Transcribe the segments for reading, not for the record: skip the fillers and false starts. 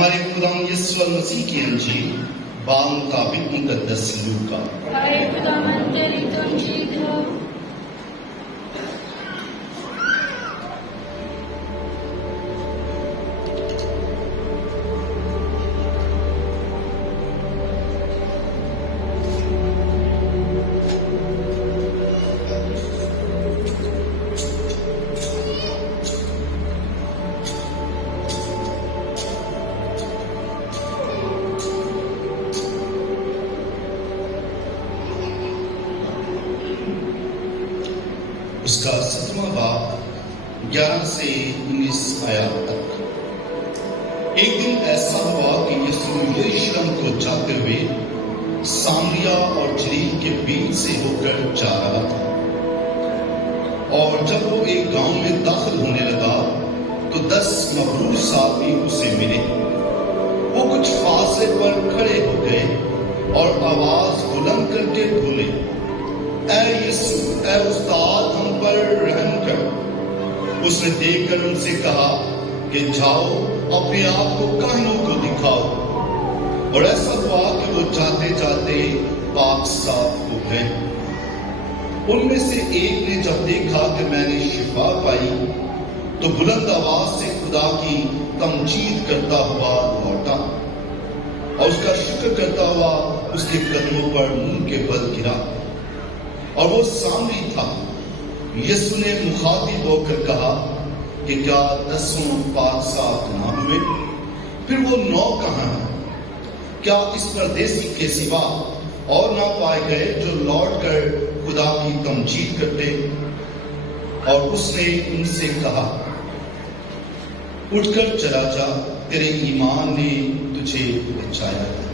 ہمارے خدا یسوع مسیح کی انجیل بمطابق مقدس لوکا۔ اے خداوند تیری تمجید ہو۔ اس کا 7واں باب 11 سے 19 آیات تک۔ ایک دن ایسا ہوا کہ یسوع یروشلم کو جاتے ہوئے سامریا اور جلیل کے بیچ سے ہو کر جا رہا تھا، اور جب وہ ایک گاؤں میں داخل ہونے لگا تو 10 مبرور آدمی اسے ملے۔ وہ کچھ فاصلے پر کھڑے ہو گئے اور آواز بلند کر کے بولے، اے یسوع، اے استاد، ہم پر رحم کر۔ اس نے دیکھ کر ان سے کہا کہ جاؤ اپنے آپ کو کاہنوں کو دکھاؤ۔ اور ایسا ہوا کہ وہ جاتے جاتے پاک صاف ہو گئے۔ ان میں سے ایک نے جب دیکھا کہ میں نے شفا پائی تو بلند آواز سے خدا کی تمجید کرتا ہوا لوٹا اور اس کا شکر کرتا ہوا اس کے قدموں پر منہ کے بل گرا، اور وہ سامری تھا۔ یسوع نے مخاطب ہو کر کہا کہ کیا 10 پاک صاف نہ ہوئے؟ پھر وہ 9 کہاں ہیں؟ کیا اس پردیسی کے سوا اور نہ پائے گئے جو لوٹ کر خدا کی تمجید کرتے؟ اور اس نے ان سے کہا، اٹھ کر چلا جا، تیرے ایمان نے تجھے بچایا ہے۔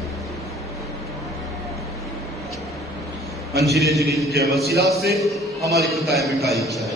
انجیل جلیل کے وسیلہ سے ہماری خطائیں مٹائی جائے۔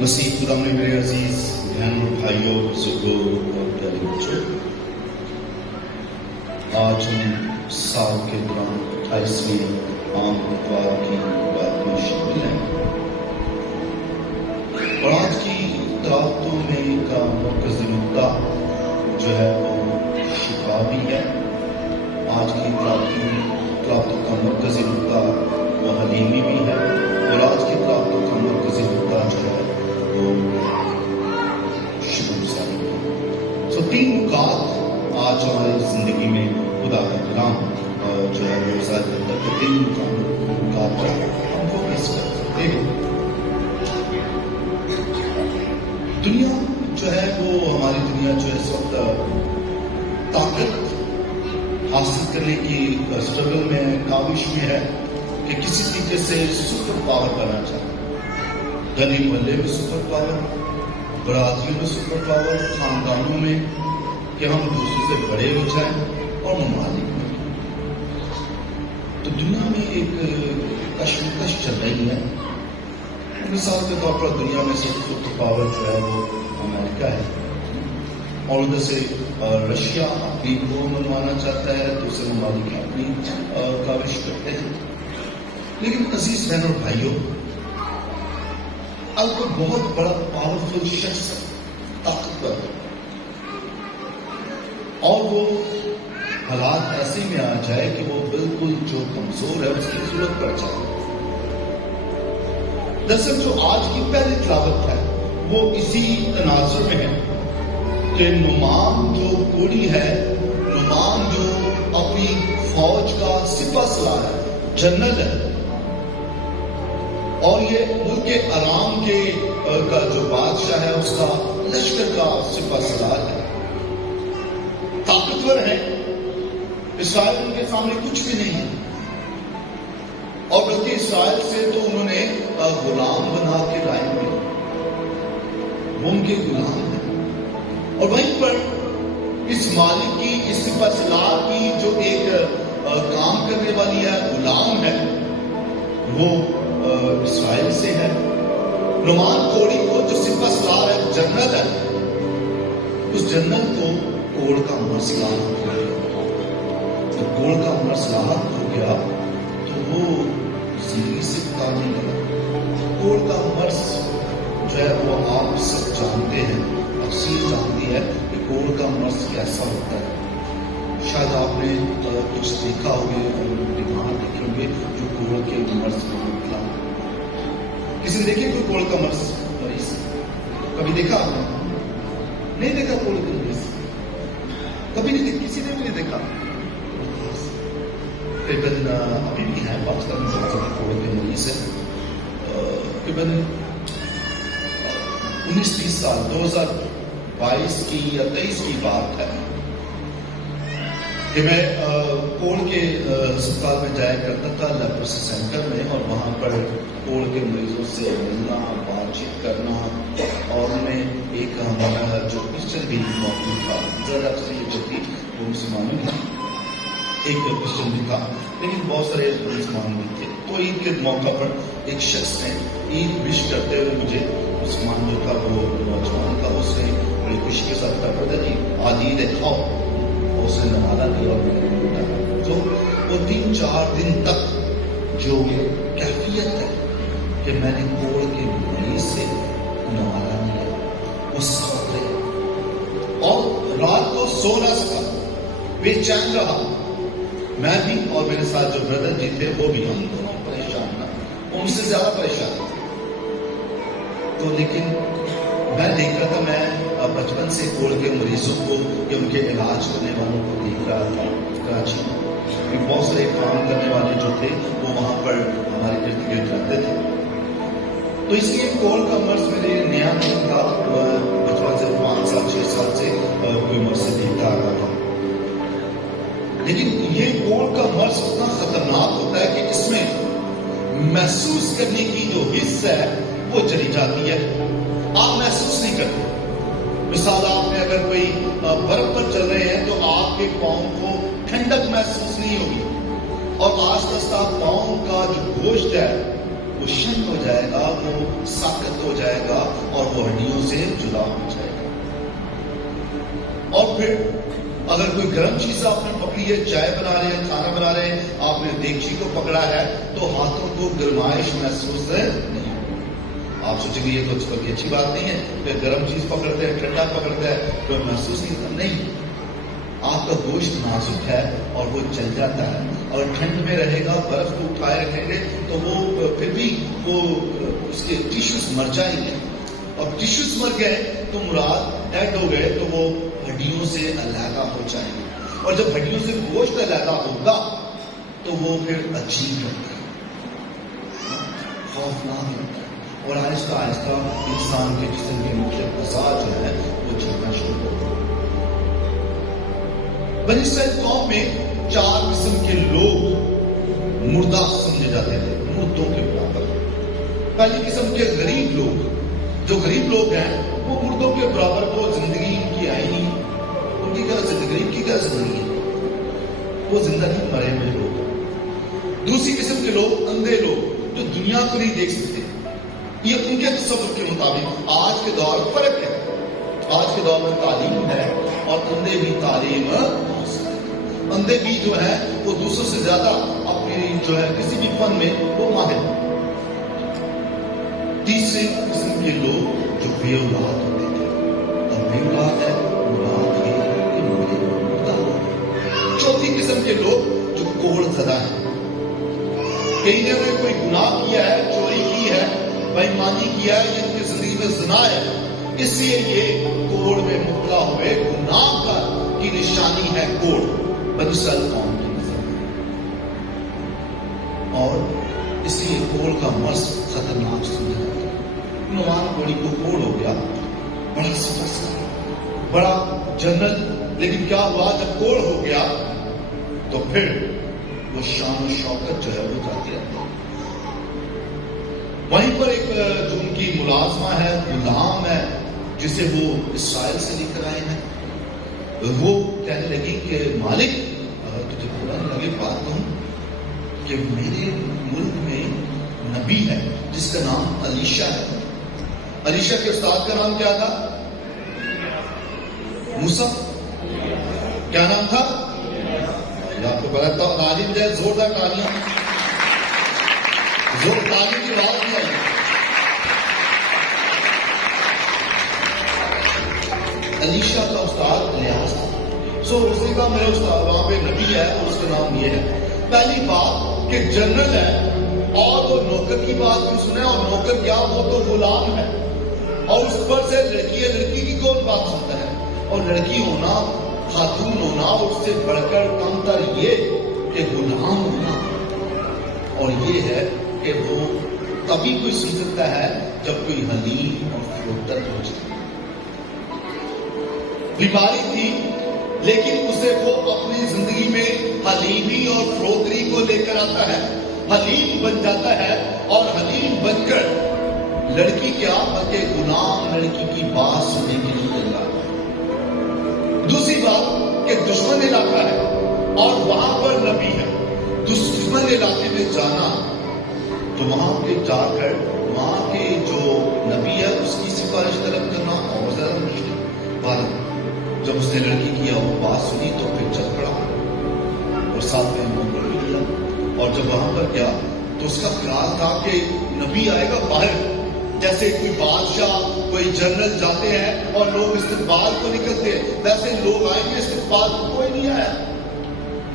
مسیح خدا میں میرے عزیز بہنوں، بھائیوں، بزرگوں اور پیارے بچوں، آج ہم سال کے دوران 28ویں عام اتوار کی بات میں شامل ہیں، اور آج کی تلاوتوں میں کا مرکزی نقطہ جو ہے وہ شفا بھی ہے۔ آج کی تلاوتوں کا مرکزی نقطہ وہ حلیمی بھی ہے، اور آج کی تلاوتوں کا مرکزی نقطہ جو ہے تو 3 نکات آج ہماری زندگی میں خدا کا کلام جو ہے وہ ظاہر کرتا ہے۔ 3 نکات پر ہم فوکس کر سکتے ہیں۔ دنیا جو ہے وہ ہماری دنیا جو ہے اس وقت طاقت حاصل کرنے کی اسٹرگل میں، کاوش میں ہے کہ کسی طریقے سے سپر پاور بننا چاہتا ہے۔ گلی محلے میں سپر پاور، برادریوں میں سپر پاور، خاندانوں میں کہ ہم دوسروں سے بڑے ہو جائیں، اور ممالک میں۔ تو دنیا میں ایک کشمکش چل رہی ہے۔ مثال کے طور پر دنیا میں سپر پاور جو ہے وہ امریکہ ہے، اور ادھر سے رشیا اپنی کو منوانا چاہتا ہے، دوسرے ممالک اپنی کاوش کرتے ہیں۔ لیکن عزیز بہنوں اور بھائیوں، اب کوئی بہت بڑا پاورفل شخص طاقتور، اور وہ حالات ایسے میں آ جائے کہ وہ بالکل جو کمزور ہے اس کی ضرورت پڑ جائے۔ دراصل جو آج کی پہلی تلاوت ہے وہ اسی تناظر میں ہے کہ نعمان جو کوڑی ہے، نعمان جو اپنی فوج کا سپہ سالار ہے، جنرل ہے، اور یہ ملک ارام کے کا جو بادشاہ ہے اس کا لشکر کا سپہ سالار ہے، طاقتور ہے۔ اسرائیل ان کے سامنے کچھ بھی نہیں ہے، اور بلکہ اسرائیل سے تو انہوں نے غلام بنا کے لائے ہوئے، وہ ان کے غلام ہیں۔ اور وہیں پر اس مالک کی، اس سپہ سالار کی جو ایک کام کرنے والی ہے، غلام ہے، وہ اسرائیل سے ہے۔ نعمان کوڑی کو جو سپہ سالار ہے، جنرل ہے، اس جنرل کو کوڑ کا مرض لاحق ہو گیا۔ تو کوڑ کا مرض لاحق ہو گیا تو وہ زندگی سے اتارنے لگا۔ کوڑ کا مرض جو ہے وہ آپ سب جانتے ہیں، تفصیل جانتی ہے کہ کوڑ کا مرض کیسا ہوتا ہے۔ شاید آپ نے کچھ دیکھا ہوگا، بیمار دیکھے ہوں گے جو کوڑ کے مرض کو نکلا۔ کسی نے دیکھے کوئی کوڑ کا مرض مریض؟ کبھی دیکھا آپ نے؟ نہیں دیکھا کوڑ کا مریض؟ کبھی نہیں دیکھا، کسی نے بھی نہیں دیکھا۔ تقریباً ابھی بھی ہے پاکستان میں بہت زیادہ کوڑ کے مریض ہے۔ تقریباً 19-20 سال 2022 کی یا 23 کی بات ہے کہ میں کوڑ کے ہسپتال میں جایا کرتا تھا، لیپروسی سینٹر میں، اور وہاں پر کوڑ کے مریضوں سے ملنا، بات چیت کرنا، اور میں ایک ہمارا جو کرسچن بھی موجود تھا، زیادہ اکثریت جو تھی وہ مسلمانوں کی، ایک کرسچن بھی تھا لیکن بہت سارے مسلمان بھی تھے۔ تو عید کے موقع پر ایک شخص نے عید وش کرتے ہوئے مجھے، مسلمان جو تھا وہ نوجوان تھا، اس نے بڑی خوشی کے ساتھ کہا تھا جی آج عید ہے کھاؤ، اس نے نوالا دیا اور میں نے اٹھایا۔ تو وہ 3-4 دن تک جو کیفیت ہے کہ میں نے کوڑ کے مریض سے نوالا لیا، وہ سخت رہے اور رات کو سو نہ سکا، بے چین رہا، میں بھی اور میرے ساتھ جو بردر جی تھے وہ بھی، ہم دونوں پریشان تھا، وہ مجھ سے زیادہ پریشان تھا۔ تو لیکن میں دیکھ رہا تھا، میں بچپن سے کوڑ کے مریضوں کو یا ان کے علاج کرنے والوں کو دیکھ رہا تھا کراچی میں، بہت سارے کام کرنے والے جو تھے وہ وہاں پر ہمارے ارد گرد رہتے تھے۔ تو اس لیے کوڑ کا مرض میرے نیا نہیں تھا، بچپن سے 5 سال 6 سال سے کوئی مرض سے دیکھتا آ رہا تھا۔ لیکن یہ کوڑ کا مرض اتنا خطرناک ہوتا ہے کہ اس میں محسوس کرنے کی جو حص ہے وہ چلی جاتی ہے، آپ محسوس نہیں کرتے۔ مثال آپ نے اگر کوئی برف پر چل رہے ہیں تو آپ کے پاؤں کو ٹھنڈک محسوس نہیں ہوگی، اور آہستہ آہستہ پاؤں کا جو گوشت ہے وہ شن ہو جائے گا، وہ ساخت ہو جائے گا اور وہ ہڈیوں سے جدا ہو جائے گا۔ اور پھر اگر کوئی گرم چیز آپ نے پکڑی ہے، چائے بنا رہے ہیں، کھانا بنا رہے ہیں، آپ نے دیگچی کو پکڑا ہے تو ہاتھوں کو گرمائش محسوس نہیں، آپ سوچیں گے یہ تو کوئی اچھی بات نہیں ہے کہ گرم چیز پکڑتے ہیں، ٹھنڈا پکڑتا ہے کوئی محسوس نہیں۔ آپ کا گوشت نازک ہے اور وہ چل جاتا ہے، اور ٹھنڈ میں رہے گا، برف کو اٹھائے رکھیں گے تو وہ پھر بھی وہ اس کے ٹیشوز مر جائیں گے، اور ٹیشوز مر گئے تو مراد ڈیڈ ہو گئے تو وہ ہڈیوں سے علیحدہ ہو جائیں گے، اور جب ہڈیوں سے گوشت علیحدہ ہوگا تو وہ پھر عجیب لگتا ہے، خوفناک لگتا ہے، اور آہستہ آہستہ انسان کے جسم کے مختلف اعضاء جو ہے وہ جلنا شروع ہوتا ہے۔ بنی اسرائیل قوم میں 4 قسم کے لوگ مردہ سمجھے جاتے تھے، مردوں کے برابر۔ پہلی قسم کے غریب لوگ، جو غریب لوگ ہیں وہ مردوں کے برابر، وہ زندگی ان کی آئی نہیں، ان کی کیا زندگی، غریب کی کیا زندگی ہے، وہ زندہ نہیں، مرے ہوئے لوگ۔ دوسری قسم کے لوگ اندھے لوگ جو دنیا کو نہیں دیکھ سکتے، یہ ان کے تصور کے مطابق آج کے دور فرق ہے، آج کے دور میں تعلیم ہے اور اندھے بھی تعلیم، اندھے بھی جو ہے وہ دوسروں سے زیادہ اپنی جو ہے کسی بھی فن میں وہ ماہر۔ تیسری قسم کے لوگ جو بے اولاد ہوتے تھے، اور بے اولاد ہے مراد ہے کہ مردہ۔ چوتھی قسم کے لوگ جو کوڑ زدہ ہیں، کہیں نے کوئی گناہ کیا ہے، چوری کی ہے، بےایمانی کیا ہے، ان کی زندگی میں زنا ہے، اس لیے یہ کوڑ میں مبتلا ہوئے، گناہ کی نشانی ہے کوڑ، بنی اسرائیل قوم کی نظر میں، اور اس لیے کوڑ کا مرض خطرناک سمجھا جاتا ہے۔ نعمان کوڑی کو کوڑ ہو گیا، بڑا سپر سالار، بڑا جنرل، لیکن کیا ہوا جب کوڑ ہو گیا تو پھر وہ شان و شوکت جو ہے وہ جاتی رہتی ہے۔ وہیں پر ایک جو ان کی ملازمہ ہے، غلام ہے، جسے وہ اسرائیل سے لے کر آئے ہیں، وہ کہنے لگی کہ مالک اگر تجھے برا نہیں لگے بات کہ میرے ملک میں نبی ہے جس کا نام علیشا ہے. علیشا کے استاد کا نام کیا تھا؟ موسیٰ. کیا نام تھا؟ آپ کو پتا تھا. تعلیم جو ہے زوردار تالیاں، زور تعلیم کی بات نہیں آئی. علیشا کا استاد الیاس تھا. سو اس نے کہا میرے استاد وہاں پہ نبی ہے اور اس کا نام یہ ہے. پہلی بات کہ جنرل ہے اور وہ نوکر کی بات بھی سنے، اور نوکر کیا وہ تو غلام ہے، اور اس پر سے لڑکی ہے. لڑکی کی کون بات سنتا ہے؟ اور لڑکی ہونا، خاتون ہونا، اور اس سے بڑھ کر کم تر یہ کہ غلام ہونا. اور یہ ہے کہ وہ تبھی کوئی سن سکتا ہے جب کوئی حلیم اور فروخت ہو جائے. بیماری تھی لیکن اسے وہ اپنی زندگی میں حلیمی اور فروتری کو لے کر آتا ہے. حلیم بن جاتا ہے اور حلیم بن کر لڑکی کیا بلکہ غلام لڑکی کی بات سننے کے لیے تیار ہے. دوسری بات کہ دشمن علاقہ ہے اور وہاں پر نبی ہے. دشمن علاقے میں جانا تو وہاں پہ جا کر وہاں کے جو نبی ہے اس کی سفارش طلب کرنا اور زیادہ مشکل. بات جب اس نے لڑکی کیا وہ بات سنی تو پھر چل پڑا اور ساتھ میں منگل بھی لیا. اور جب وہاں پر گیا تو اس کا خیال تھا کہ نبی آئے گا باہر، جیسے کوئی بادشاہ کوئی جنرل جاتے ہیں اور لوگ استقبال کو نکلتے ہیں، ویسے لوگ آئیں گے. استقبال کوئی نہیں آیا،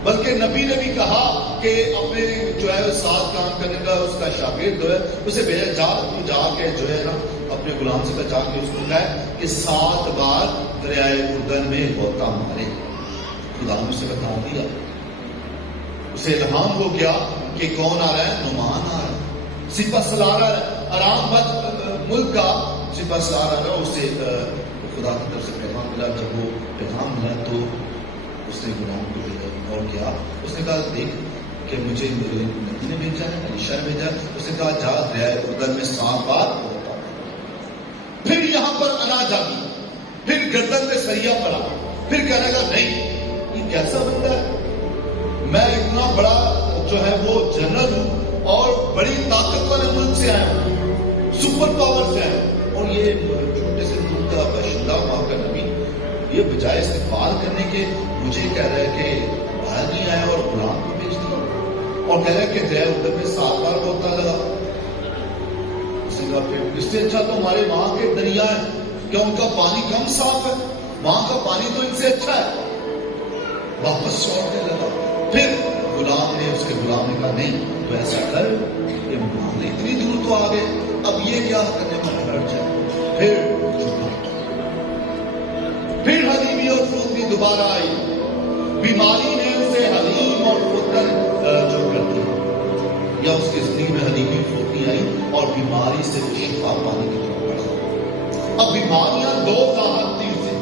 بلکہ نبی نے بھی کہا کہ اپنے جو ہے ساتھ کام کرنے کا اس کا شاگرد جو ہے اسے بھیجا، جا کے جو ہے نا اپنے غلام سے بچا کے اس کو کہا کہ 7 بار دریائے اردن میں غوطہ مارے. خدا نے اسے بتا دیا. اسے الہام ہو گیا کہ کون آ رہا ہے؟ نعمان آ رہا ہے، سپہ سالار آ رہا ہے. آرام بد ملک کا سپہ سالار آ رہا ہے. اسے خدا کی طرف سے پیغام ملا. جب وہ پیغام ملا تو اس نے غلام کو بھیجا اور کیا اس نے کہا دیکھ کہ مجھے میرے نبی نے بھیجا ہے، علیشا نے بھیجا. اس نے کہا جا دریائے اردن میں 7 بار غوطہ. پھر یہاں پر انا جاگی، پھر گردن میں سریا پڑا. پھر کہنے لگا نہیں یہ کیسا بندہ ہے، میں اتنا بڑا جو ہے وہ جنرل ہوں اور بڑی طاقت والے ملک سے آیا ہوں، سپر پاور سے آیا ہوں، اور یہ چھوٹے سے ملک کا باشندہ وہاں کا نبی یہ بجائے استقبال کرنے کے مجھے کہہ رہا ہے کہ باہر نہیں آیا اور غلام کو بھیج دیا، اور کہہ رہا ہے کہ دریائے اردن میں 7 بار غوطہ لگا. اس نے کہا پھر اس سے اچھا تو ہمارے وہاں کے دریا ہے، کیا ان کا پانی کم صاف ہے؟ وہاں کا پانی تو ان سے اچھا ہے. واپس لوٹنے لگا. پھر غلام نے اس کے غلام نے کہا نہیں تو ایسا کر کہ ہم اتنی دور تو آ گئے، اب یہ کیا کرنے میں ڈر جائے. پھر حلیمی اور فروختی دوبارہ آئی. بیماری نے اسے حلیم اور فروخت جو کر دی، یا اس کی زندگی میں حلیمی فروختی آئی اور بیماری سے شفا پانے کی طرف بڑھا. اب بیماریاں 2 لاحق تھی اسے.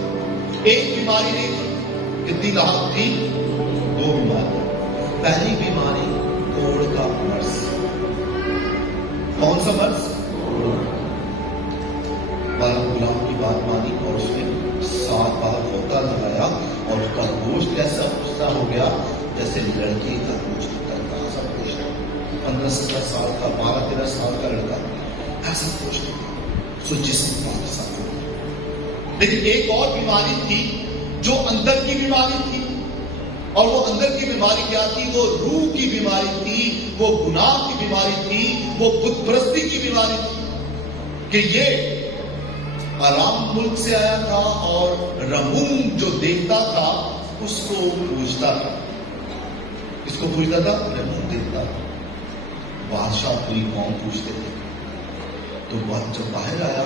ایک بیماری نہیں تھی، کتنی لاحق تھی؟ 2 بیماریاں. پہلی بیماری کوڑ کا مرض. کون سا مرض؟ بارہ غلام کی بات مانی اور اس نے 7 بار غوطہ لگایا اور اس کا گوشت کیسا پختہ ہو گیا جیسے لڑکی کا گوشت ہوتا ہے. کہاں سا گوشت 15-17 سال کا 12-13 سال کا لڑکا ایسا گوشت ہوتا سو جسم بہت سا. لیکن ایک اور بیماری تھی جو اندر کی بیماری تھی، اور وہ اندر کی بیماری کیا تھی؟ وہ روح کی بیماری تھی، وہ گناہ کی بیماری تھی، وہ بت پرستی کی بیماری تھی. کہ یہ آرام ملک سے آیا تھا اور رموم جو دیکھتا تھا اس کو پوجتا تھا. اس کو پوجتا تھا؟ رموم دیکھتا تھا. بادشاہ پوری قوم پوجتے تھے. تو جب باہر آیا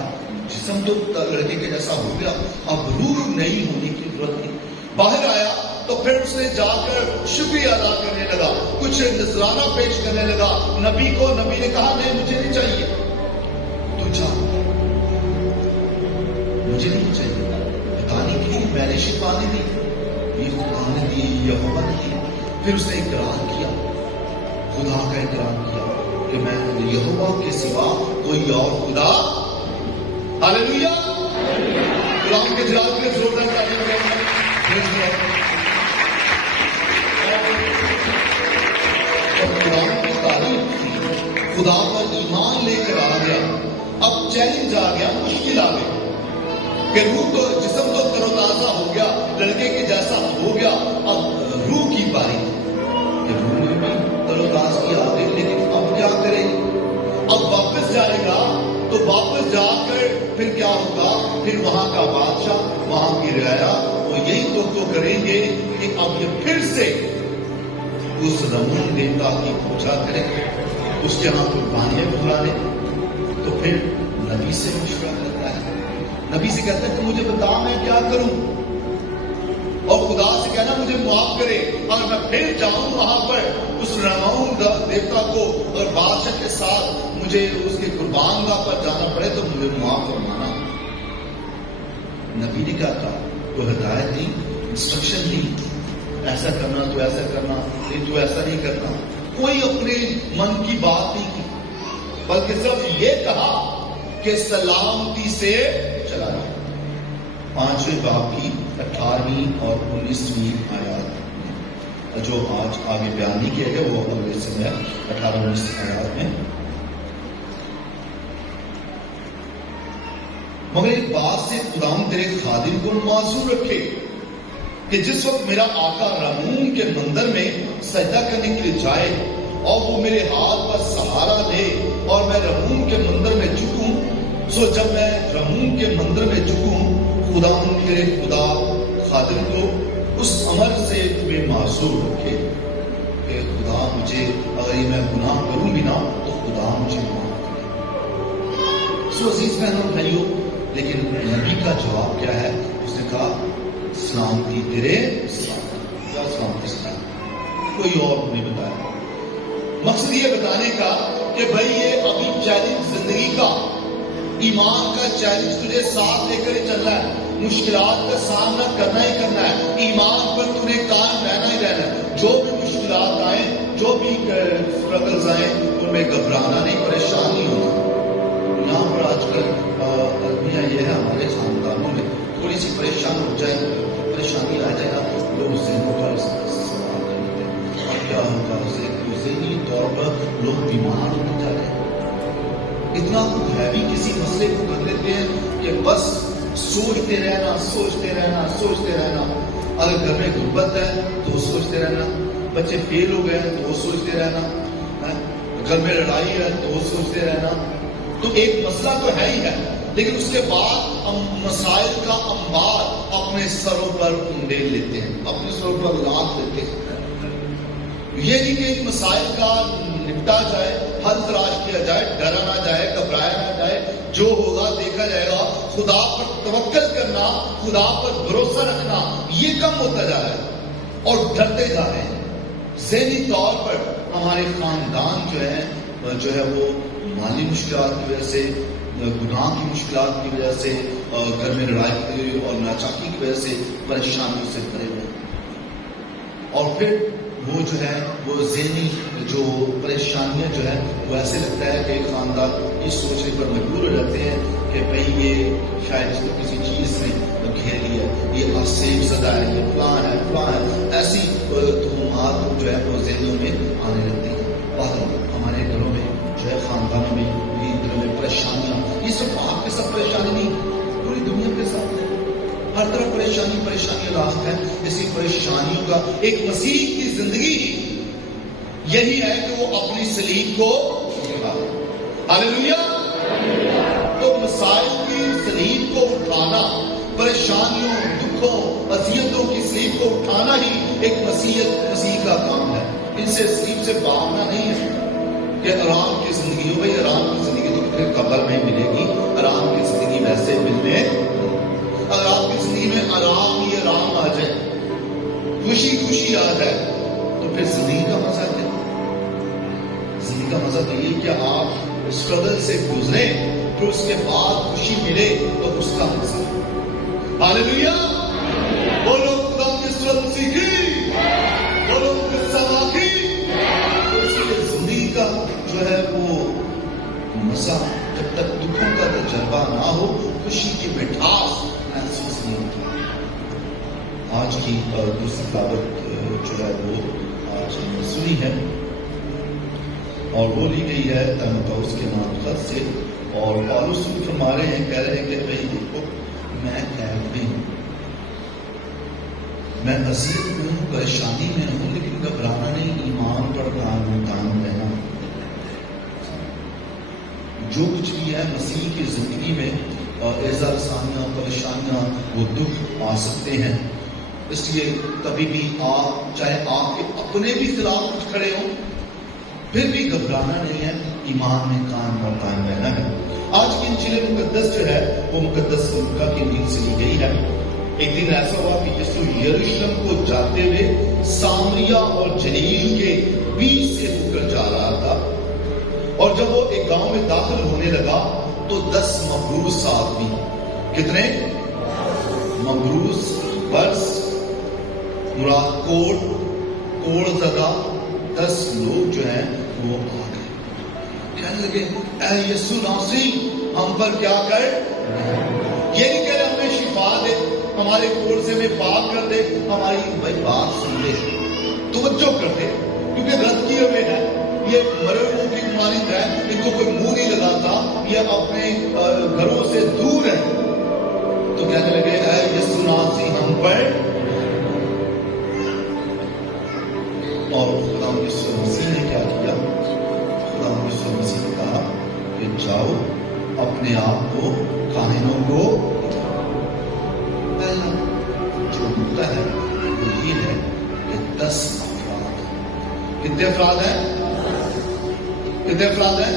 جسم تو لڑکے کے جیسا ہو گیا، اب روح نہیں ہونے کی ضرورت نہیں. باہر آیا تو پھر اس نے جا کر شکریہ ادا کرنے لگا، کچھ نذرانہ پیش کرنے لگا نبی کو. نبی نے کہا نہیں مجھے نہیں چاہیے، تو جا، مجھے نہیں چاہیے. پتا نہیں کیوں میں نے شفا نہیں دی، یہ خدا نے دی، یہوہ نے دی. پھر اس نے اقرار کیا، خدا کا اقرار کیا کہ میں یہوہ کے سوا کوئی اور خدا. ہاللیلویا. غلام کے جلال کے زوردار تعلیم غلام خدا پر ایمان لے کر آ گیا، اب چیلنج آ گیا، مشکل آ گئی کہ روح تو جسم تو تر و تازہ ہو گیا، لڑکے کے جیسا ہو گیا، اب روح کی باری کہ روح میں بھی تر و تازگی آ گئی، لیکن اب کیا کرے؟ اب واپس جائے گا تو واپس جا کر پھر کیا ہوگا؟ پھر وہاں کا بادشاہ، وہاں کی رعایا وہ یہی تو کریں گے کہ اب یہ پھر سے اس رمون دیوتا کی پوجا کریں، اس کے ہاں قربانیاں بلائیں۔ تو پھر نبی سے مشورہ کرتا ہے، نبی سے کہتا ہے کہ مجھے بتا میں کیا کروں، اور خدا سے کہنا مجھے معاف کرے، اور میں پھر جاؤں وہاں پر اس رمون دیوتا کو اور بادشاہ کے ساتھ مجھے اس کے قربان گاہ پر جانا پڑے تو مجھے معاف فرمانا۔ نبی نے کیا کہا؟ تو ہدایت دی، انسٹرکشن دی، ایسا کرنا تو ایسا کرنا، نہیں تو ایسا نہیں کرنا، کوئی اپنے من کی بات نہیں کی، بلکہ صرف یہ کہا کہ سلامتی سے چلا جائے۔ 5ویں باب کی 18ویں اور 19ویں آیات جو آج آگے بیان نہیں کیا گیا، وہ اگلے سمے 18-19 آیات میں۔ مگر ایک بات سے خداوند تیرے خادم کو معذور رکھے کہ جس وقت میرا آقا رمون کے مندر میں سجدہ کرنے کے لیے جائے اور وہ میرے ہاتھ پر سہارا لے اور میں رمون کے مندر میں جھکوں، سو جب میں رمون کے مندر میں جھکوں، خداوند تیرے خدا خادم کو اس امر سے تمہیں معذور رکھے کہ خدا مجھے، اگر یہ میں گناہ کروں بھی نہ تو خدا مجھے معاف کرے۔ سو عزیز بہنوں بھائیوں، لیکن نبی کا جواب کیا ہے؟ اس نے کہا سلامتی تیرے ساتھ، کیا سلامتی ساتھ، کوئی اور نہیں بتایا۔ مقصد یہ بتانے کا کہ بھائی یہ ابھی چیلنج زندگی کا، ایمان کا چیلنج تجھے ساتھ لے کر ہی چلنا ہے، مشکلات کا سامنا کرنا ہی کرنا ہے، ایمان پر تمہیں قائم رہنا ہی رہنا ہے۔ جو بھی مشکلات آئیں، جو بھی اسٹرگلز آئیں، ان میں گھبرانا نہیں، پریشان نہیں ہونا۔ یہاں پر آج کل آدمیاں یہ ہے، ہمارے خاندانوں میں تھوڑی سی پریشان ہو جائے، پریشانی آ جائے گا، لوگ ذہنوں کا سوال کرتے ہیں اور کیا ہوگا، ذہنی طور پر لوگ بیمار ہوتے جا رہے ہیں، اتنا ہیوی کسی مسئلے کو کر لیتے ہیں کہ بس سوچتے رہنا، سوچتے رہنا، سوچتے رہنا۔ اگر گھر میں غربت ہے تو سوچتے رہنا، بچے فیل ہو گئے تو وہ سوچتے رہنا، گھر میں لڑائی ہے تو وہ سوچتے رہنا۔ تو ایک مسئلہ تو ہے ہی ہے، لیکن اس کے بعد مسائل کا انبار اپنے سروں پر انڈیل لیتے ہیں، اپنے سروں پر لاد لیتے ہیں۔ یہ نہیں کہ ان مسائل کا نپٹا جائے، حل تلاش کیا جائے، ڈرا نہ جائے، گھبرایا نہ جائے، جو ہوگا دیکھا جائے گا۔ خدا پر توکل کرنا، خدا پر بھروسہ رکھنا یہ کم ہوتا جا رہا ہے اور ڈرتے جا رہے ہیں۔ ذہنی طور پر ہمارے خاندان جو ہے وہ مالی مشکلات کی وجہ سے، گناہ کی مشکلات کی وجہ سے، گھر میں لڑائی اور ناچاکی کی وجہ سے پریشانیوں سے بھرے ہوئے، اور پھر وہ جو ہے وہ ذہنی جو پریشانیاں جو ہے وہ ایسے لگتا ہے کہ خاندان یہ سوچنے پر مجبور ہو جاتے ہیں کہ بھئی یہ شاید اس کو کسی چیز نے گھیر لیا، یہ آسیب زدہ ہے، یہ فلاں ہے، فلاں ہے، ایسی تہمات جو ہے وہ ذہنوں میں آنے لگتی ہیں۔ اور ہمارے گھروں میں جو ہے، خاندانوں میں بھی دلوں میں پریشانیاں، یہ سب آپ کے ساتھ پریشانی نہیں، پوری دنیا کے ساتھ ہے، ہر طرف پریشانی راست ہے۔ اسی پریشانیوں کا ایک مسیح کی زندگی یہی ہے کہ وہ اپنی صلیب کو نبھائے۔ ہاللیلویا۔ تو مسائل کی صلیب کو اٹھانا، پریشانیوں، دکھوں، اذیتوں کی صلیب کو اٹھانا ہی ایک مسیح کا کام ہے۔ ان سے صلیب سے بھاگنا نہیں ہے کہ آرام کی زندگی ہو گئی، آرام کی زندگی تو پھر قبر میں ملے گی، آرام کی زندگی ویسے ملنے، اگر آپ کی زندگی میں آرام ہی آرام آ جائے، خوشی آ جائے، تو پھر زندگی کا مزہ کیا؟ زندگی کا مزہ تو یہ کہ آپ اسٹرگل سے گزرے، پھر اس کے بعد خوشی ملے تو اس کا مزہ۔ ہاللیلویا۔ بولو خدا کی سلامتی کی، بولو سما کی۔ زندگی کا جو ہے وہ مزہ جب تک دکھوں کا تجربہ نہ ہو، خوشی کی مٹھاس محسوس نہیں ہوتی۔ آج کی دوسری دعوت جو ہے وہ آج ہم نے سنی ہے اور وہ لی گئی ہے تیموتھوس کے نام خط سے. اور پالوس فرما رہے ہیں, کہہ رہے ہیں کہ بھائی دیکھو میں قید میں ہوں, میں اذیت میں ہوں, پریشانی میں ہوں, لیکن گھبرانا نہیں, ایمان پر قائم رہنا. جو کچھ بھی ہے مسیح کی زندگی میں ایزا رسانیاں, پریشانیاں, وہ دکھ آ سکتے ہیں. اس لیے کبھی بھی آپ چاہے آپ کے اپنے بھی خلاف کچھ کھڑے ہوں, پھر بھی گھبرانا نہیں ہے, ایمان میں قائم اور قائم رہنا ہے. آج کی انجیل مقدس جو ہے وہ مقدس لوکا کی انجیل سے لی گئی ہے. ایک دن ایسا ہوا کہ یسوع یروشلم کو جاتے ہوئے سامریا اور جلیل کے بیچ سے ہو کر جا رہا تھا. اور جب وہ ایک گاؤں میں داخل ہونے لگا تو 10 مبروس آدمی, کتنے مبروس, برس مراد کوڑ زدہ 10 لوگ جو ہیں وہ آ گئے. کہنے لگے اے یسوع ناصری ہم پر کیا کر, یہ نہیں کہہ رہے ہمیں شفا دے, ہمارے کوڑ سے میں پاک کر دے, ہماری بھائی بات سن لے, توجہ کر دے, کیونکہ رد کیے ہوئے ہیں, یہ مرے ہوئے کی بیماری ہے, ان کو کوئی منہ نہیں لگاتا, یہ اپنے گھروں سے دور ہے. تو کہنے لگے اے یسوع ناصری ہم پر. اور خدا یسوع مسیح نے کیا کیا, خدا یسوع مسیح نے کہا کہ جاؤ اپنے آپ کو کاہنوں کو. پہلا جو نکتا ہے وہ یہ ہے کہ 10 افراد, کتنے افراد ہیں, کتنے افراد ہیں,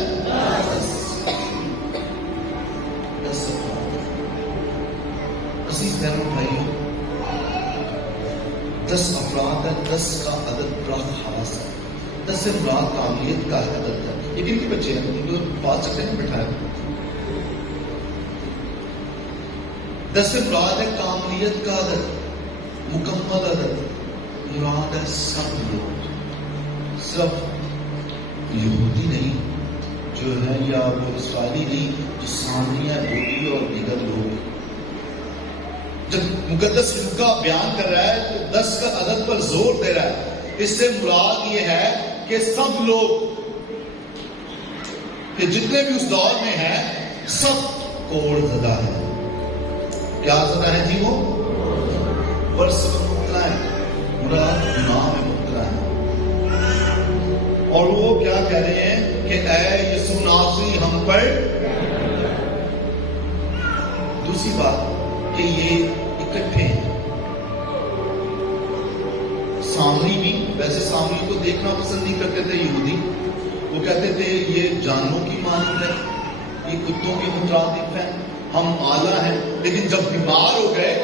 10 افراد. عزیز بہنوں بھائیوں, 10 افراد ہے, 10 کا عدد بڑا خاص ہے. 10 سے مراد کاملیت کا عدد ہے. یہ کن کے بچے ہیں, ان کو بات سکتے ہیں بٹھائے. 10 سے مراد ہے کاملیت کا عدد, مکمل عدد. مراد ہے سب لوگ, صرف یہودی نہیں جو ہے یا وہ اسرائیلی نہیں, جو سامریہ, بولی اور دیگر لوگ. جب مقدس لوکا بیان کر رہا ہے تو 10 کا عدد پر زور دے رہا ہے. اس سے مراد یہ ہے کہ سب لوگ کہ جتنے بھی اس دور میں ہیں سب کوڑ زدہ ہے. کیا زدہ ہے جی, وہ ورس میں مبتلا ہے, مراد گناہ میں مبتلا ہے. اور وہ کیا کہہ رہے ہیں کہ اے یسوع ناصری ہم پر. دوسری بات کہ یہ اکٹھے ہیں. سامری بھی, ویسے سامری کو دیکھنا پسند نہیں کرتے تھے یہودی, وہ کہتے تھے یہ جانوں کی مانند ہے, یہ کتوں کے مترادف ہیں, ہم اعلیٰ ہیں. لیکن جب بیمار ہو گئے,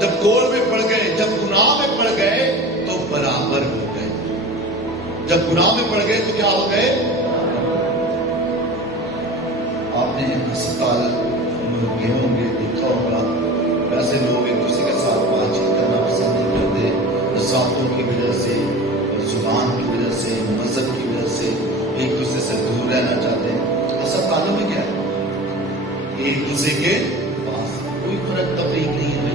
جب کوڑ میں پڑ گئے, جب گناہ میں پڑ گئے تو برابر ہو گئے. جب گناہ میں پڑ گئے تو کیا ہو گئے. آپ نے ہسپتال گئے ہوں گے, دیکھا ہوگا ویسے لوگ ایک دوسرے کے ساتھ بات چیت کرنا پسند نہیں کرتے, ذاتوں کی وجہ سے, زبان کی وجہ سے, مذہب کی وجہ سے ایک دوسرے سے دور رہنا چاہتے ہیں. ہسپتالوں میں کیا ہے, ایک دوسرے کے پاس کوئی فرق تفریق نہیں ہے,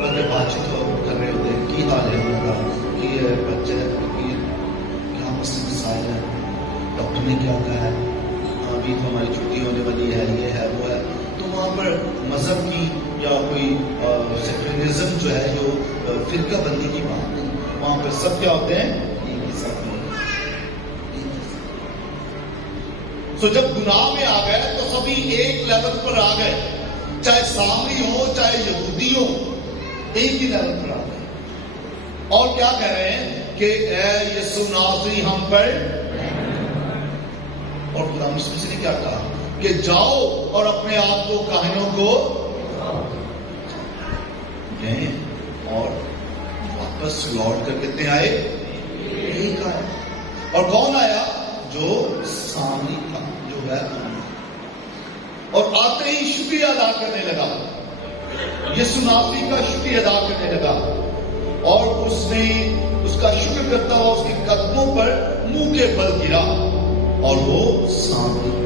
بلکہ بات چیت کر رہے ہوتے ہیں, کی حال ہے ہمارا, یہ بچہ ہے, کیا مسئلہ مسائل ہے, ڈاکٹر نے کیا کہا ہے, ابھی تو ہماری چھٹی ہونے والی ہے, یہ ہے وہ ہے. تو وہاں پر مذہب کی یا کوئی سیکولرزم جو ہے, جو فرقہ بندی کی بات نہیں, وہاں پر سب کیا ہوتے ہیں, سب. تو جب گناہ میں آ گئے تو سبھی ایک لیول پر آ گئے, چاہے سامری ہو چاہے یہودی ہو, ایک ہی لیول پر آ گئے. اور کیا کہہ رہے ہیں کہ اے یسوع ناصری ہم پر. اور خدا مسیح نے کیا کہا کہ جاؤ اور اپنے آپ کو کاہنوں کو گئے, اور واپس لوٹ کر کتنے آئے, ایک آئے. اور کون آیا, جو سامری تھا, جو ہے. اور آتے ہی شکریہ ادا کرنے لگا, یسوع ناصری کا شکریہ ادا کرنے لگا, اور اس نے اس کا شکر کرتا ہوا اس کے قدموں پر منہ کے بل گرا, اور وہ سامری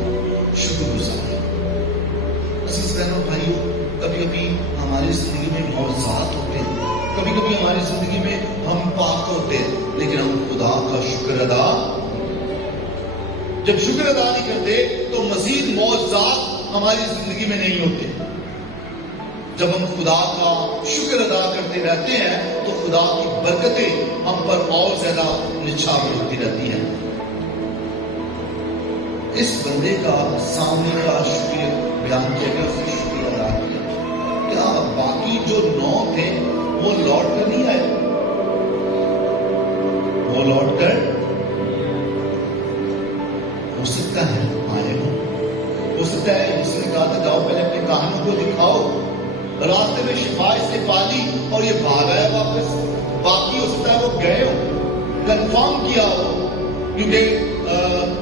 شکر گزار. عزیز بہنوں بھائیوں, کبھی کبھی ہماری زندگی میں معجزات ہوتے ہیں, کبھی کبھی ہماری زندگی میں ہم پاک ہوتے ہیں, لیکن ہم خدا کا شکر ادا. جب شکر ادا نہیں کرتے تو مزید معجزات ہماری زندگی میں نہیں ہوتے. جب ہم خدا کا شکر ادا کرتے رہتے ہیں تو خدا کی برکتیں ہم پر اور زیادہ نچھاور ہوتی رہتی ہیں. اس بندے کا سامنے کا شکریہ بیان کیا گیا, اس نے شکریہ ادا کیا. کیا باقی جو 9 تھے وہ لوٹ کر نہیں آئے؟ وہ لوٹ کر ہو سکتا ہے آئے ہو سکتا ہے اس نے کہا تھا جاؤ پہلے اپنے کہانوں کو دکھاؤ, راستے میں شفا اس نے پا لی اور یہ بھاگ آیا واپس. باقی ہو سکتا ہے وہ گئے ہو, کنفرم کیا ہو, کیونکہ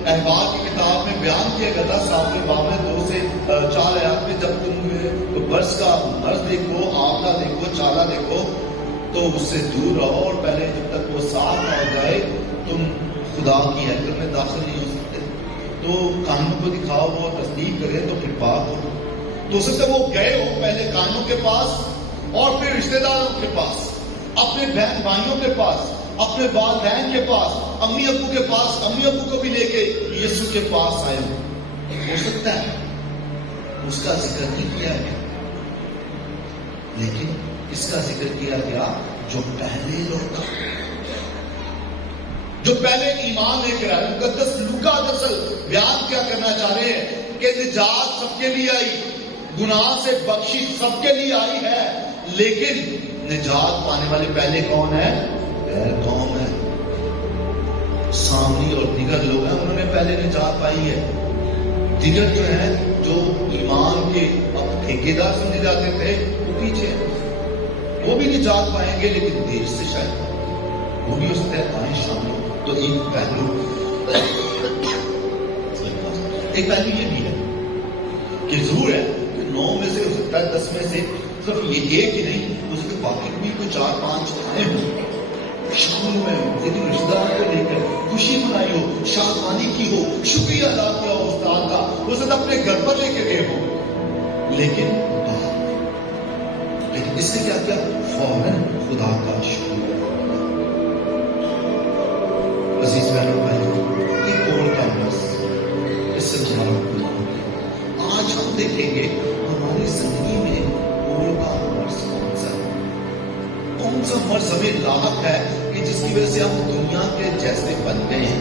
احبار کی کتاب میں بیان کیا گیا تھا 7ویں باب میں 2 سے 4 آیات میں, جب تم برس کا مرض دیکھو, آملہ دیکھو, چالا دیکھو تو اس سے دور رہو, اور پہلے جب تک وہ صاف نہ ہو جائے تم خدا کی حیکل میں داخل نہیں ہو سکتے. تو کانوں کو دکھاؤ, وہ تصدیق کرے تو پھر پاک ہو. تو اس سے وہ گئے ہو پہلے کانوں کے پاس اور پھر رشتہ داروں کے پاس, اپنے بہن بھائیوں کے پاس, اپنے والدین کے پاس, امی ابو کے پاس, امی ابو کو بھی لے کے یسوع کے پاس آئے ہو سکتا ہے اس کا ذکر نہیں کیا گیا, لیکن اس کا ذکر کیا گیا جو پہلے لوگ جو پہلے ایمان لے کر آئے. مقدس لوکا دراصل بیان کیا کرنا چاہ رہے ہیں کہ نجات سب کے لیے آئی, گناہ سے بخشش سب کے لیے آئی ہے, لیکن نجات پانے والے پہلے کون ہے؟ قوم ہے. سامری اور دیگر لوگ ہیں, انہوں نے پہلے نجات پائی ہے. دیگر جو ہیں جو ایمان کے اب ٹھیکیدار سمجھے جاتے تھے وہ پیچھے ہیں, وہ بھی نجات پائیں گے لیکن دیر سے شاید, وہ بھی اس طرح آئیں شامل. تو ایک پہلو یہ بھی ہے کہ ضرور ہے کہ 9 میں سے ہو سکتا ہے 10 میں سے صرف یہ ایک ہی نہیں ہو سکتا, باقی بھی کوئی 4-5 آئے ہوں شامل ہوئے ہوں, لیکن رشتہ دار کو لے کر خوشی منائی ہو, شادمانی کی ہو, شکریہ ادا کیا ہو استاد کا, وہ سب اپنے گھر پر لے کے گئے ہو, لیکن اس سے کیا کیا فوراً خدا کا شکریہ. عزیز بہنوں بھائیوں, ایک اور کا بس اس سے ہمارا آج ہم دیکھیں گے ہماری زندگی میں اور کا مرض کون سا مرض ہمیں لاحق ہے کہ جس کی وجہ سے ہم دنیا کے جیسے بن گئے ہیں.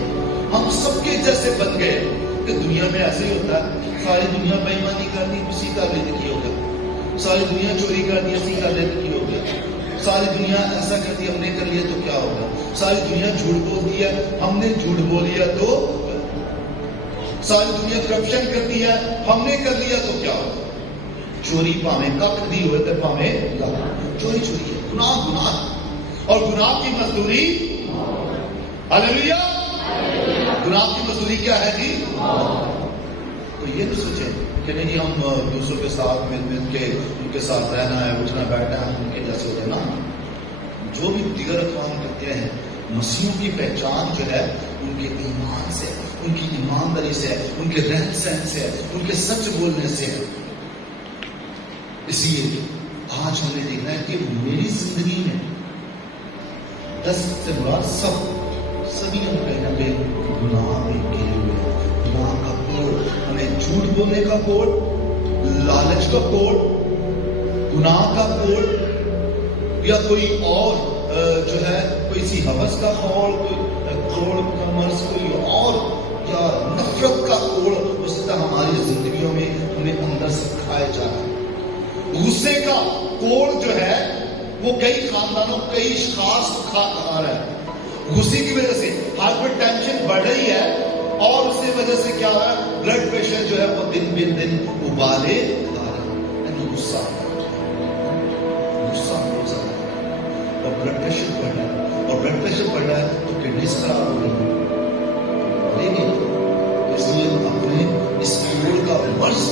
ہم سب کے جیسے بن گئے کہ دنیا میں ایسے ہی ہوتا ہے, ساری دنیا بے ایمانی کرنی اسی کا لے کی ہو گیا, ساری دنیا چوری کرنی اسی کا لے کی ہو گیا, ساری دنیا ایسا کرتی ہم نے کر لیا تو کیا ہوگا, ساری دنیا جھوٹ بولتی ہے ہم نے جھوٹ بول لیا تو, ساری دنیا کرپشن کرتی ہے ہم نے کر لیا تو کیا ہوگا. چوری پاویں کک دی ہوئے تو پاویں چوری ہے, گناہ اور گناہ کی مزدوری, ہلیلویا, گناہ کی مزدوری کیا ہے جی؟ تو یہ تو سوچیں کہ نہیں ہم دوسروں کے ساتھ مل کے ان کے ساتھ رہنا ہے, اٹھنا بیٹھنا ہے, ان کے جیسے ہوتے نا. جو بھی دیگر اقوام کرتے ہیں مسیحوں کی پہچان جو ہے ان کے ایمان سے, ان کی ایمانداری سے, ان کے رہن سہن سے, ان کے سچ بولنے سے. اس لیے آج ہم نے دیکھنا ہے کہ میری زندگی میں 10 سے برا سبھی ہم کہیں نہ کہیں گناہ میں گھرے ہوئے ہیں. گناہ کا کوڑ, ہمیں جھوٹ بولنے کا کوڑ, لالچ کا کوڑ, گناہ کا کوڑ, یا کوئی اور جو ہے کوئی سی حوث کا کوڑ, کوڑ کا مرض, کوئی اور یا نفرت کا کوڑ اس طرح ہماری زندگیوں میں ہمیں اندر سے کھائے جا رہا ہے. غصے کا کوڑ جو ہے وہ کئی خاندانوں, کئی اشخاص کو کھا رہا ہے. غصے کی وجہ سے ہارٹ ٹینشن بڑھ رہی ہے, اور اس کی وجہ سے کیا ہو رہا ہے, بلڈ پریشر جو ہے وہ دن بن دن ابالے آ رہا ہے. غصہ بہت زیادہ ہے, اور بلڈ پریشر بڑھ رہا ہے, اور بلڈ پریشر بڑھ رہا ہے تو کڈنیز خراب ہو رہی ہے. لیکن اس لیے اپنے اس کوڑ کا مرض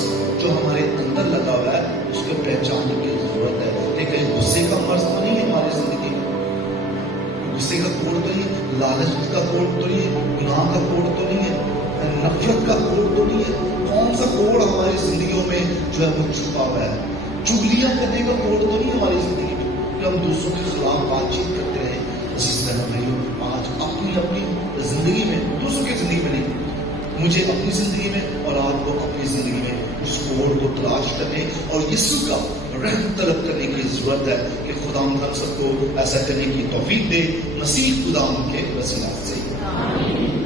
جو ہمارے اندر لگا ہوا ہے اس کو پہچاننے کی ضرورت ہے. لیکن غصے کا مرض تو نہیں ہے ہماری زندگی میں, غصے کا کوڑ تو نہیں ہے, لالچ کا کوڑ تو نہیں ہے, گناہ کا کوڑ تو نہیں ہے, نفرت کا کوڑ تو نہیں ہے. کون سا کوڑ ہماری زندگیوں میں جو ہے وہ چھپا ہوا ہے؟ چگلیاں کرنے کا کوڑ تو نہیں ہماری زندگی میں کہ ہم دوسروں کے خلاف بات چیت کرتے رہیں. اسی طرح بھائیوں آج اپنی زندگی میں, دوسروں کی زندگی میں نہیں, مجھے اپنی زندگی میں اور آپ کو اپنی زندگی میں اس کوڑ کو تلاش کرنے اور یسوع کا رحم طلب کرنے کی ضرورت ہے کہ خدا ہم سب کو ایسا کرنے کی توفیق دے، مسیح خدا کے وسیلہ سے۔